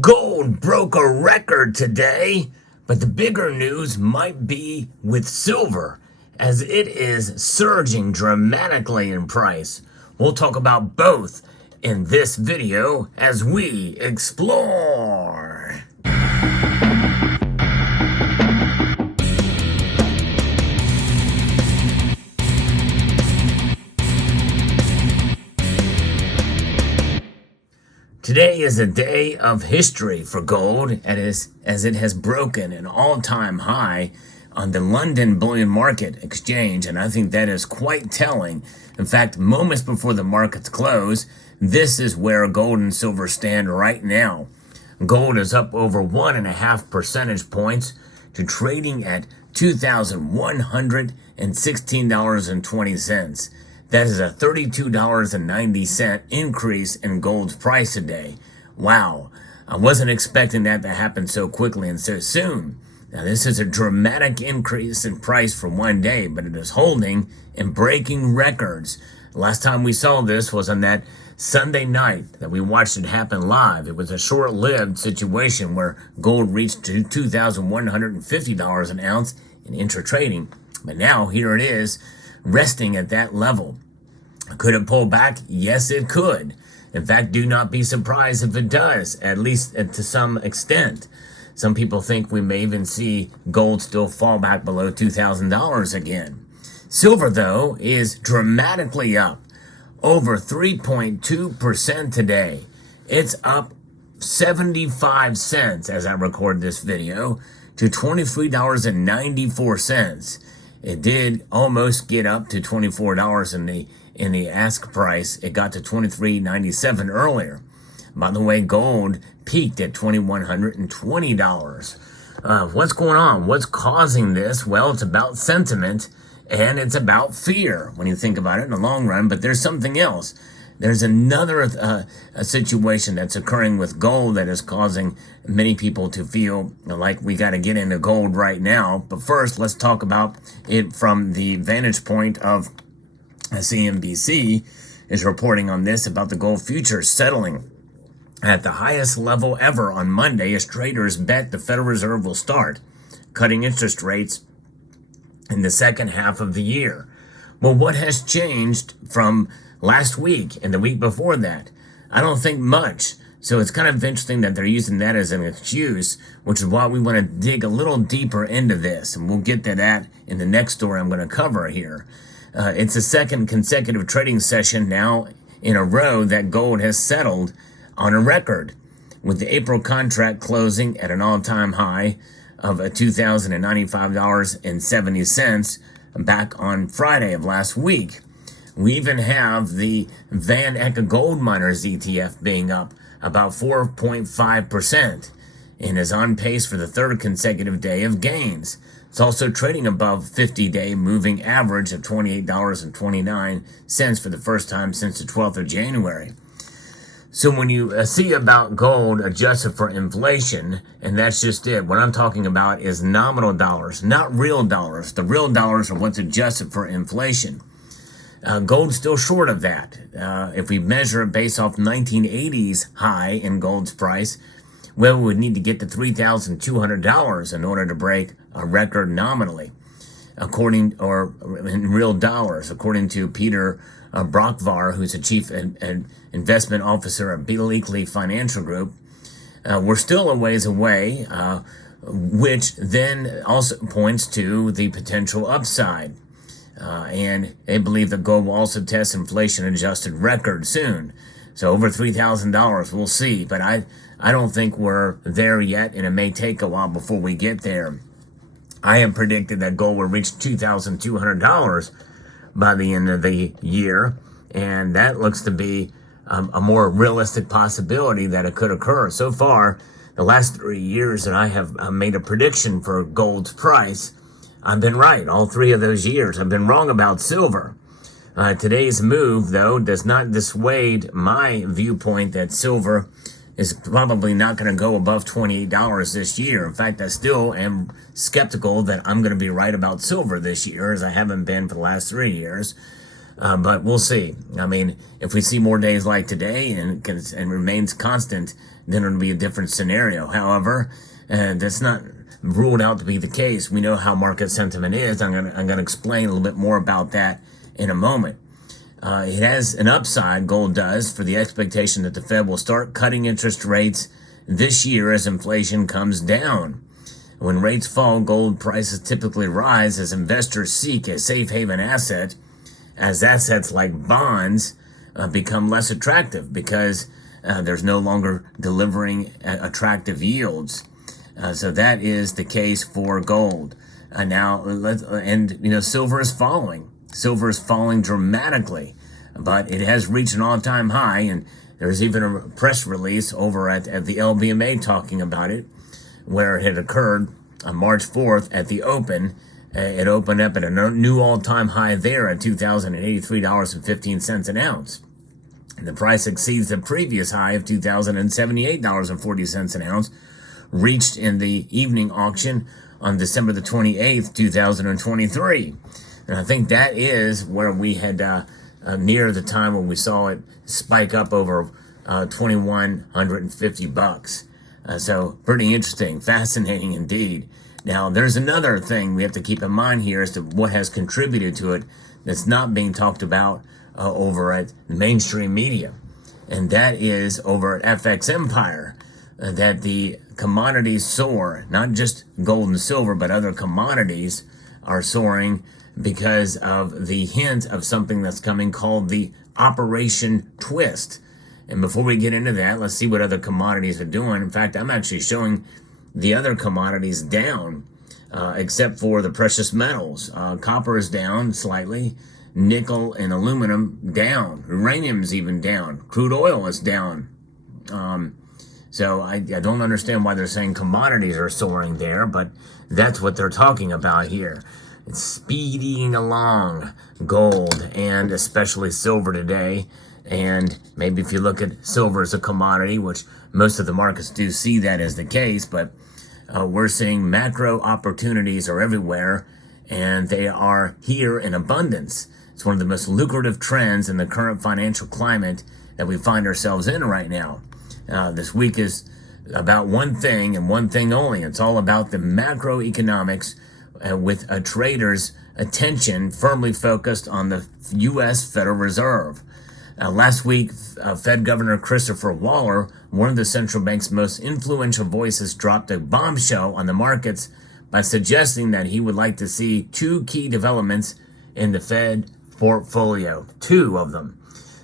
Gold broke a record today, but the bigger news might be with silver, as it is surging dramatically in price. We'll talk about both in this video as we explore. Today is a day of history for gold as it has broken an all-time high on the London bullion market exchange, and I think that is quite telling. In fact, moments before the markets close, this is where gold and silver stand right now. Gold is up over 1.5 percentage points to trading at $2,116.20. That is a $32.90 increase in gold's price today. Wow, I wasn't expecting that to happen so quickly and so soon. Now, this is a dramatic increase in price for one day, but it is holding and breaking records. Last time we saw this was on that Sunday night that we watched it happen live. It was a short-lived situation where gold reached to $2,150 an ounce in intra-trading. But now here it is, resting at that level. Could it pull back? Yes, it could. In fact, do not be surprised if it does, at least to some extent. Some people think we may even see gold still fall back below $2,000 again. Silver, though, is dramatically up, over 3.2% today. It's up 75 cents as I record this video to $23.94. It did almost get up to $24 in the ask price. It got to $23.97 earlier. By the way, gold peaked at $2,120. What's going on? What's causing this? Well, it's about sentiment and it's about fear when you think about it in the long run, but there's something else. There's another a situation that's occurring with gold that is causing many people to feel like we got to get into gold right now. But first, let's talk about it from the vantage point of CNBC is reporting on this about the gold futures settling at the highest level ever on Monday as traders bet the Federal Reserve will start cutting interest rates in the second half of the year. Well, what has changed from last week and the week before that? I don't think much. So it's kind of interesting that they're using that as an excuse, which is why we want to dig a little deeper into this. And we'll get to that in the next story I'm going to cover here. It's the second consecutive trading session now in a row that gold has settled on a record, with the April contract closing at an all-time high of $2,095.70 back on Friday of last week. We even have the Van Eck Gold Miners ETF being up about 4.5% and is on pace for the third consecutive day of gains. It's also trading above 50-day moving average of $28.29 for the first time since the 12th of January. So when you see about gold adjusted for inflation, and that's just it, what I'm talking about is nominal dollars, not real dollars. The real dollars are what's adjusted for inflation. Gold's still short of that. If we measure it based off 1980s high in gold's price, well, we would need to get to $3,200 in order to break a record nominally, or in real dollars, according to Peter Brockvar, who's the chief investment officer at Bleakley Financial Group. We're still a ways away, which then also points to the potential upside. And they believe that gold will also test inflation-adjusted record soon. So over $3,000, we'll see. But I don't think we're there yet, and it may take a while before we get there. I have predicted that gold will reach $2,200 by the end of the year, and that looks to be a more realistic possibility that it could occur. So far, the last 3 years that I have made a prediction for gold's price, I've been right all 3 of those years. I've been wrong about silver. Today's move, though, does not dissuade my viewpoint that silver is probably not going to go above $28 this year. In fact, I still am skeptical that I'm going to be right about silver this year, as I haven't been for the last 3 years. But we'll see. I mean, if we see more days like today and remains constant, then it'll be a different scenario. However, that's not ruled out to be the case. We know how market sentiment is. I'm gonna explain a little bit more about that in a moment. It has an upside, gold does, for the expectation that the Fed will start cutting interest rates this year as inflation comes down. When rates fall, gold prices typically rise as investors seek a safe haven asset, as assets like bonds become less attractive because there's no longer delivering attractive yields. So that is the case for gold. Silver is following. Silver is falling dramatically, but it has reached an all-time high, and there's even a press release over at the LBMA talking about it, where it had occurred on March 4th at the open. It opened up at a new all-time high there at $2,083.15 an ounce. The price exceeds the previous high of $2,078.40 an ounce, reached in the evening auction on December the 28th, 2023. And I think that is where we had near the time when we saw it spike up over $2,150. So pretty interesting, fascinating indeed. Now, there's another thing we have to keep in mind here as to what has contributed to it that's not being talked about over at mainstream media. And that is over at FX Empire, that the commodities soar, not just gold and silver, but other commodities are soaring because of the hint of something that's coming called the Operation Twist. And before we get into that, let's see what other commodities are doing. In fact, I'm actually showing the other commodities down, except for the precious metals. Copper is down slightly. Nickel and aluminum down. Uranium's even down. Crude oil is down. So I don't understand why they're saying commodities are soaring there, but that's what they're talking about here. It's speeding along gold and especially silver today. And maybe if you look at silver as a commodity, which most of the markets do see that as the case, but we're seeing macro opportunities are everywhere, and they are here in abundance. It's one of the most lucrative trends in the current financial climate that we find ourselves in right now. This week is about one thing and one thing only. It's all about the macroeconomics with a trader's attention firmly focused on the U.S. Federal Reserve. Last week, Fed Governor Christopher Waller, one of the central bank's most influential voices, dropped a bombshell on the markets by suggesting that he would like to see two key developments in the Fed portfolio, two of them.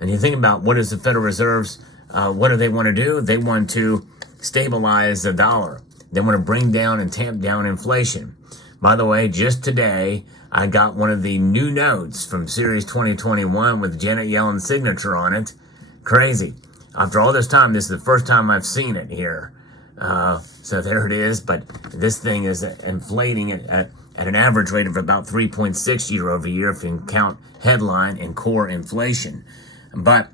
And you think about what is the Federal Reserve's, what do they want to do? They want to stabilize the dollar. They want to bring down and tamp down inflation. By the way, just today, I got one of the new notes from Series 2021 with Janet Yellen's signature on it. Crazy. After all this time, this is the first time I've seen it here. So there it is. But this thing is inflating at an average rate of about 3.6 year over year if you count headline and core inflation. But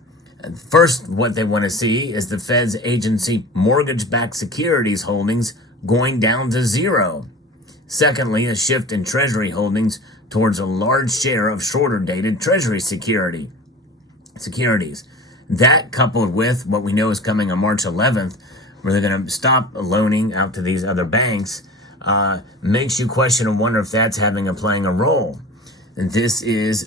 first, what they want to see is the Fed's agency mortgage-backed securities holdings going down to zero. Secondly, a shift in Treasury holdings towards a large share of shorter-dated Treasury securities. That, coupled with what we know is coming on March 11th, where they're going to stop loaning out to these other banks, makes you question and wonder if that's playing a role. And this is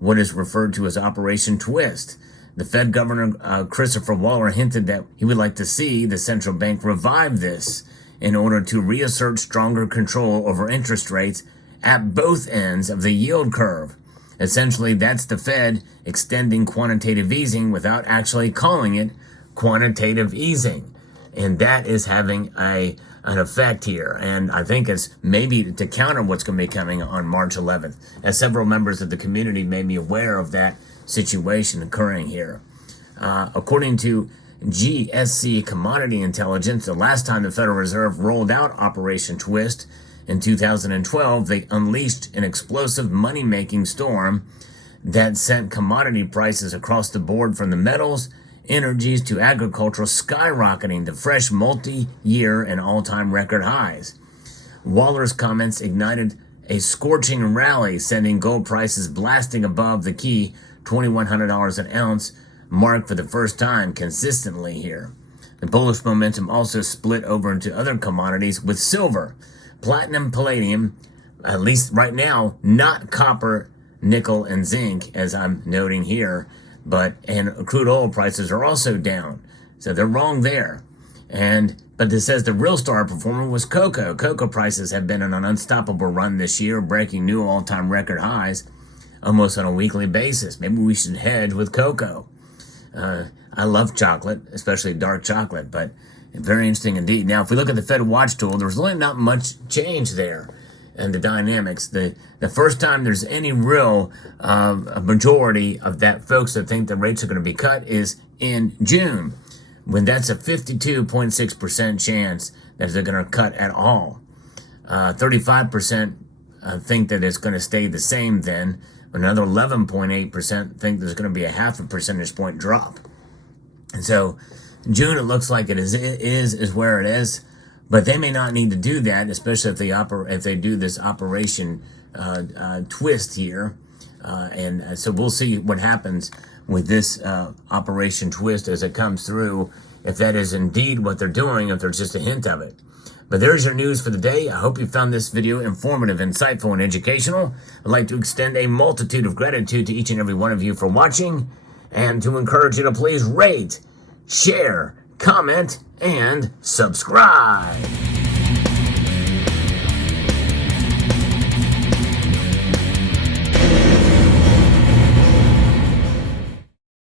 what is referred to as Operation Twist. The Fed Governor Christopher Waller hinted that he would like to see the central bank revive this in order to reassert stronger control over interest rates at both ends of the yield curve. Essentially, that's the Fed extending quantitative easing without actually calling it quantitative easing. And that is having an effect here. And I think it's maybe to counter what's going to be coming on March 11th, as several members of the community made me aware of that situation occurring here. According to GSC Commodity Intelligence, the last time the Federal Reserve rolled out Operation Twist in 2012, they unleashed an explosive money-making storm that sent commodity prices across the board from the metals, energies to agricultural skyrocketing to fresh multi-year and all-time record highs. Waller's comments ignited a scorching rally, sending gold prices blasting above the key $2,100 an ounce mark for the first time consistently here. The bullish momentum also split over into other commodities, with silver, platinum, palladium, at least right now, not copper, nickel, and zinc, as I'm noting here, and crude oil prices are also down. So they're wrong there. But this says the real star performer was cocoa. Cocoa prices have been on an unstoppable run this year, breaking new all-time record highs almost on a weekly basis. Maybe we should hedge with cocoa. I love chocolate, especially dark chocolate, but very interesting indeed. Now, if we look at the Fed Watch tool, there's really not much change there in the dynamics. The first time there's any real a majority of that folks that think the rates are going to be cut is in June, when that's a 52.6% chance that they're going to cut at all. 35% think that it's going to stay the same then. Another 11.8% think there's going to be a 0.5 percentage point drop. And so June, it looks like it is where it is, but they may not need to do that, especially if they do this operation twist here. And so we'll see what happens with this operation twist as it comes through, if that is indeed what they're doing, if there's just a hint of it. But there's your news for the day. I hope you found this video informative, insightful, and educational. I'd like to extend a multitude of gratitude to each and every one of you for watching, and to encourage you to please rate, share, comment, and subscribe.